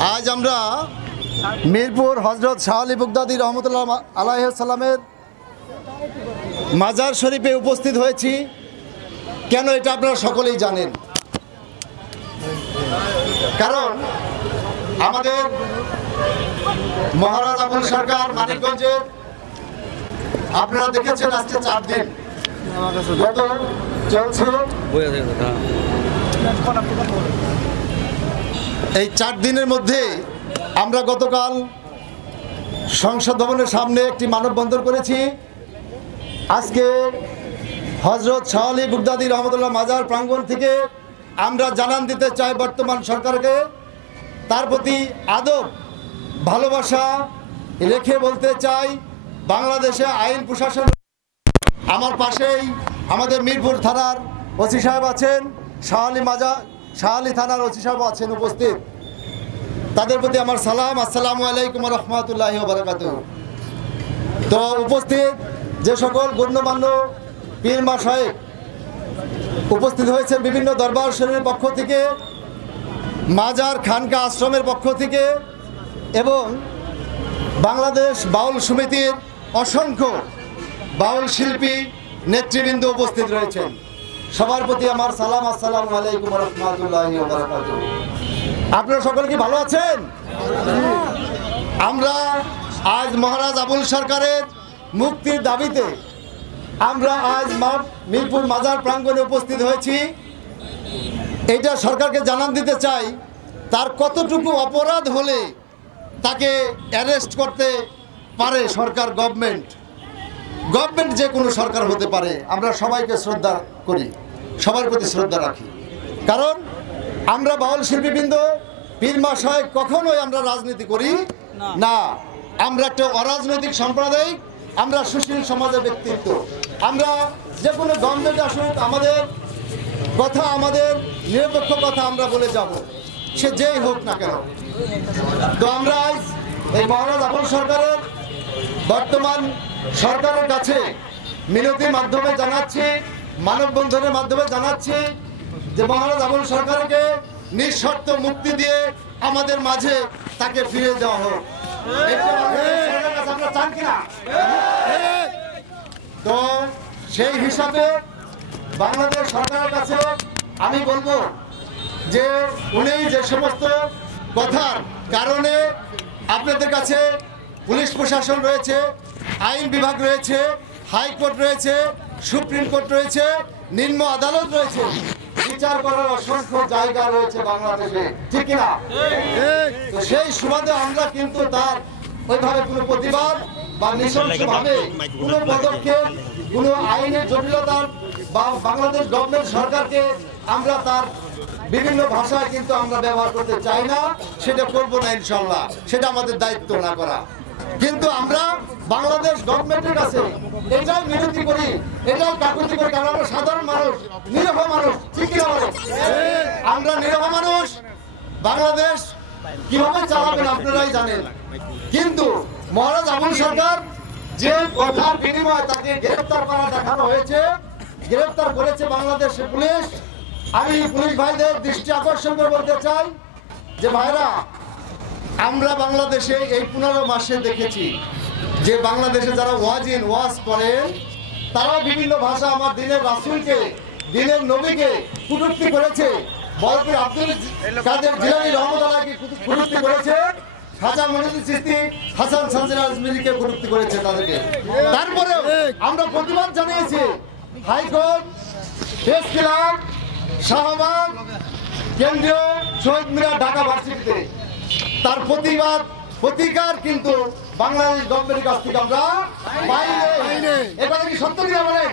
আজ আমরা মিরপুর হজরত শাহ আলী বুগদাদি রহমতুল্লাহ আলাইহিস সালামের মাজার শরীফে উপস্থিত হয়েছি। কেন এটা আপনারা সকলেই জানেন, কারণ আমাদের মহারাজ আবুল সরকার মানিকগঞ্জের আপনারা দেখেছেন আজকে 4 দিন চলছে। এই 4 দিনের মধ্যে আমরা গতকাল সংসদ ভবনের সামনে একটি মানববন্ধন করেছি। আজকে হজরত শাহ আলী বুগদাদি রহমতুল্লাহ মাজার প্রাঙ্গণ থেকে আমরা জানান দিতে চাই বর্তমান সরকারকে, তার প্রতি আদব ভালোবাসা রেখে বলতে চাই, বাংলাদেশে আইন প্রশাসন আমার পাশেই আমাদের মিরপুর থানার ওসি সাহেব আছেন, শাহ আলী থানার ওসি সাহেব আছেন উপস্থিত। তাদের প্রতি আমার সালাম, আসসালামু আলাইকুম রহমতুল্লাহি ওয়া বারাকাতুহু। তো উপস্থিত যে সকল গণ্যমান্য পীর মাশায়েখ উপস্থিত হয়েছেন বিভিন্ন দরবার শরীফের পক্ষ থেকে, মাজার খানকা আশ্রমের পক্ষ থেকে এবং বাংলাদেশ বাউল সমিতির অসংখ্য বাউল শিল্পী নেতৃবৃন্দ উপস্থিত রয়েছেন। সবার প্রতি আমার সালাম, আসসালামু আলাইকুম রহমতুল্লাহি ওয়া বারাকাতুহু। আপনারা সকলে কি ভালো আছেন? আমরা আজ মহারাজ আবুল সরকারের মুক্তির দাবিতে আমরা আজ মিরপুর মাজার প্রাঙ্গণে উপস্থিত হয়েছি। এটা সরকারকে জানান দিতে চাই, তার কতটুকু অপরাধ হলে তাকে অ্যারেস্ট করতে পারে সরকার, গভর্নমেন্ট যে কোনো সরকার হতে পারে। আমরা সবাইকে শ্রদ্ধা করি, সবার প্রতি শ্রদ্ধা রাখি, কারণ আমরা বাউল শিল্পীবৃন্দ পীর মাশায়েখ কখনোই আমরা রাজনীতি করি না। আমরা একটা অরাজনৈতিক সাম্প্রদায়িক, আমরা সুশীল সমাজের ব্যক্তিত্ব। আমরা যে কোনো গভর্নমেন্ট আসুক, আমাদের কথা, আমাদের নিরপেক্ষ কথা আমরা বলে যাব, সে যেই হোক না কেন। তো আমরা আজ এই মহারাজ আবুল সরকারের বর্তমান সরকারের কাছে মিনতির মাধ্যমে জানাচ্ছি, মানববন্ধনের মাধ্যমে জানাচ্ছি যে মহারাজ আবুল সরকারকে নিঃশর্ত মুক্তি দিয়ে আমাদের মাঝে তাকে ফিরে দেওয়া হোক। আমরা চান কিনা? তো সেই হিসাবে বাংলাদেশ সরকারের কাছে আমি বলবো যে উনি যে সমস্ত কথার কারণে আপনাদের কাছে পুলিশ প্রশাসন রয়েছে, আইন বিভাগ রয়েছে, হাইকোর্ট রয়েছে, সুপ্রিম কোর্ট রয়েছে, নিম্ন আদালত রয়েছে, বিচার করার অসংখ্য জায়গা রয়েছে বাংলাদেশে, ঠিক কিনা? তো সেই সুবাদে আমরা কিন্তু তার ওইভাবে কোনো প্রতিবাদ বা নৃশংসভাবে কোনো পদক্ষেপ, কোনো আইনের জটিলতার বা বাংলাদেশ গভর্নমেন্ট সরকারকে আমরা তার বিভিন্ন ভাষায় কিন্তু আমরা ব্যবহার করতে চাই না, সেটা করবো না ইনশাল্লাহ, সেটা আমাদের দায়িত্ব না করা। কিন্তু আমরা বাংলাদেশ গভর্নমেন্টের কাছে এটাই মিনতি করি, এটাই কাকুতি করি, কারণ আমরা সাধারণ মানুষ, নিরীহ মানুষ, ঠিক কিনা বলে? আমরা নিরীহ মানুষ, বাংলাদেশ কিভাবে চালাবেন আপনারাই জানেন। কিন্তু মহারাজ আবুল সরকার যে কথার বিনিময়ে তাকে গ্রেফতার করা দেখানো হয়েছে, গ্রেফতার করেছে বাংলাদেশের পুলিশ। আমি পুলিশ ভাইদের দৃষ্টি আকর্ষণ করে বলতে চাই যে ভাইরা, আমরা বাংলাদেশে এই 15 মাসে দেখেছি যে বাংলাদেশে যারা ওয়াজ করেন তারাও বিভিন্ন ভাষা আমার দিনের রাসূলকে, দিনের নবীকে কটূক্তি করেছে, বরফির আব্দুল কাদের জিলানী রহমতুল্লাহকে কটূক্তি করেছে, খাজা মঈনুদ্দিন চিশতি, হাসান সানজির আজমিরিকে কটূক্তি করেছে তাদেরকে। তারপরে আমরা প্রতিবাদ জানিয়েছি হাইকোর্ট, প্রেস ক্লাব, শাহবাগ, কেন্দ্রীয় শহীদ মিনার, ঢাকা ভার্সিটিতে। তার প্রতিকার কিন্তু বাংলাদেশ গভর্নমেন্টের কাছ থেকে আমরা পাইনি। এবারে কি সত্য কিনা বলেন?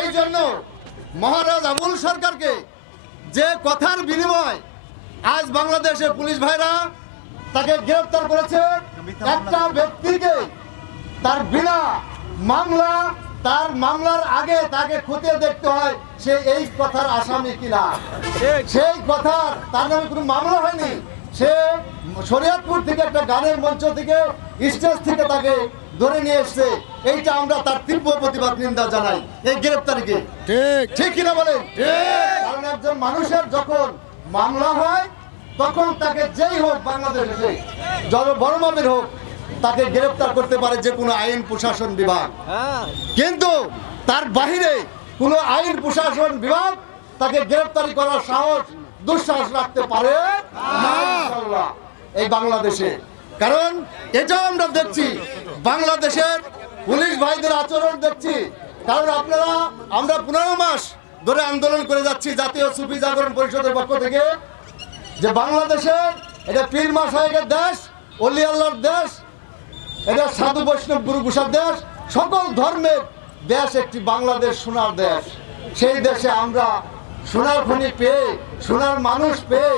এই জন্য মহারাজ আবুল সরকারকে যে কথার বিনিময় আজ বাংলাদেশের পুলিশ ভাইরা তাকে গ্রেফতার করেছে, একটা ব্যক্তিকে তার বিনা মামলা, তার মামলার আগে তাকে খতিয়ে দেখতে হয় সে এই কথার আসামি কিনা। সেই কথার তার নামে কোনো মামলা হয়নি, সে শরীয়তপুর থেকে একটা গানের মঞ্চ থেকে, স্টেজ থেকে তাকে ধরে নিয়ে এসছে। এইটা আমরা তার তীব্র প্রতিবাদ, নিন্দা জানাই এই গ্রেফতারিকে, ঠিক কিনা বলেন? কারণ একজন মানুষের যখন মামলা হয় তখন তাকে যেই হোক বাংলাদেশে যত বড় মাপের হোক তাকে গ্রেফতার করতে পারে যে কোনো আইন প্রশাসন বিভাগ। কিন্তু তার বাহিরে কোনো আইন প্রশাসন বিভাগ তাকে গ্রেফতারি করার সাহস দুঃসাহস রাখতে পারে না ইনশাআল্লাহ এই বাংলাদেশে। কারণ এটাও আমরা দেখছি বাংলাদেশের পুলিশ ভাইদের আচরণ দেখছি। কারণ আমরা 15 মাস ধরে আন্দোলন করে যাচ্ছি জাতীয় সুফি জাগরণ পরিষদের পক্ষ থেকে, যে বাংলাদেশে এটা পীর মা সাহেবের দেশ, অলি আল্লাহর দেশ, এটা সাধু বৈষ্ণব গুরু ঘোষার দেশ, সকল ধর্মের দেশ একটি বাংলাদেশ, সোনার দেশ। সেই দেশে আমরা সোনার খনি পেয়ে, সোনার মানুষ পেয়ে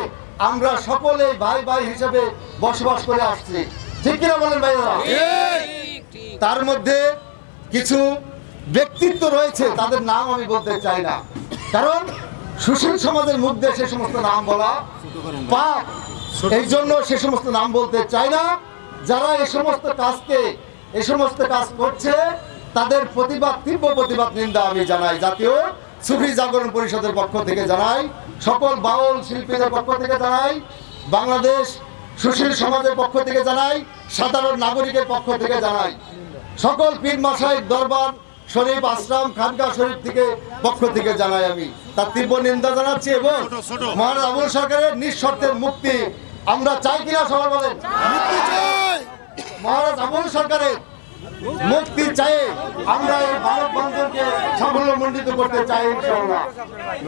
আমরা সকলেই ভাই ভাই হিসেবে বসবাস করে আসছি। ঠিক কিনা বলেন ভাইরা? তার মধ্যে কিছু ব্যক্তিত্ব রয়েছে, তাদের নাম আমি বলতে চাই না, কারণ সুশীল সমাজের মুখ দিয়ে সে সমস্ত নাম বলা পাপ, এই জন্য সে সমস্ত নাম বলতে চাই না। যারা এই সমস্ত কাজ করছে তাদের প্রতিবাদ, তীব্র প্রতিবাদ, নিন্দা আমি জানাই, জাতীয় সুফি জাগরণ পরিষদের পক্ষ থেকে জানাই, সকল বাউল শিল্পীদের পক্ষ থেকে জানাই, বাংলাদেশ সুশীল সমাজের পক্ষ থেকে জানাই, সাধারণ নাগরিকের পক্ষ থেকে জানাই, সকল পীর মাসায়েখ দরবার শরীফ আশ্রম খানকা শরীফ থেকে পক্ষ থেকে জানাই আমি তার তীব্র নিন্দা জানাচ্ছি। এবং মহারাজ আবুল সরকারের নিঃশর্তের মুক্তি আমরা চাই কিনা সবাই বলেন? মহারাজ আবুল সরকারের মুক্তি চাই, আমরা এই ভারত বন্ধনকে সাফল্যমণ্ডিত করতে চাই ইনশাআল্লাহ।